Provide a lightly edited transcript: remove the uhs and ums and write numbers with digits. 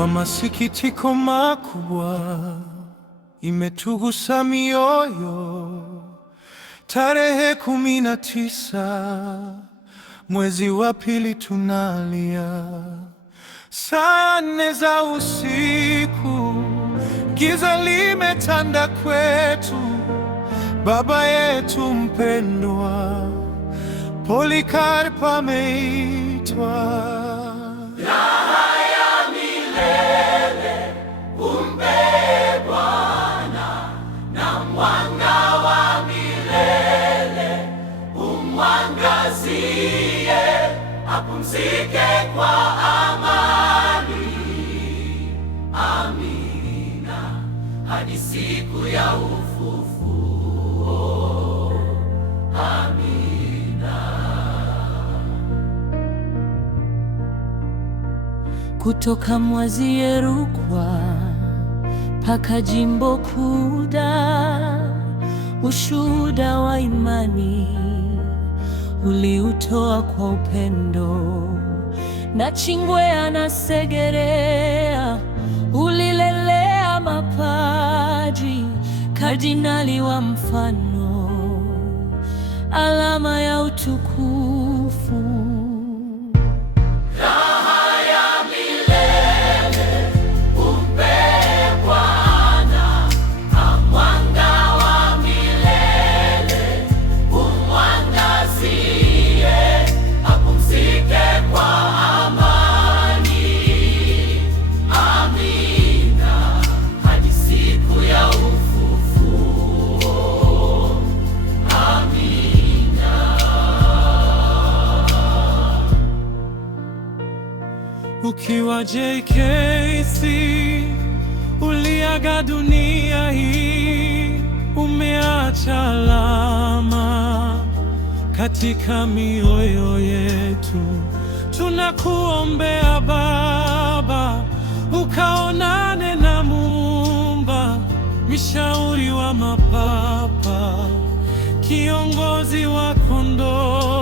Kwa masikitiko makubwa imetugusa mioyo. Tarehe 19 mwezi wa pili tunalia, saa 4 za usiku, giza limetanda kwetu. Baba yetu mpendwa Polycarp ameitwa. Raha ya milele umpe Bwana, na mwanga wa milele umwangazie, apumzike kwa amani. Amina, hadi siku ya ufufuo. Amina. Kutoka Mwazie Rukwa mpaka Jimbo Kuu Dar, ushuhuda wa imani uliutoa kwa upendo. Nachingwea na Segerea ulilelea mapaji, kardinali wa mfano, alama ya utukufu. Ukiwa JKCC uliaga dunia hii, umeacha alama katika mioyo yetu. Tunakuombea Baba, ukaonane na Muumba, mshauri wa mapapa, kiongozi wa kondoo.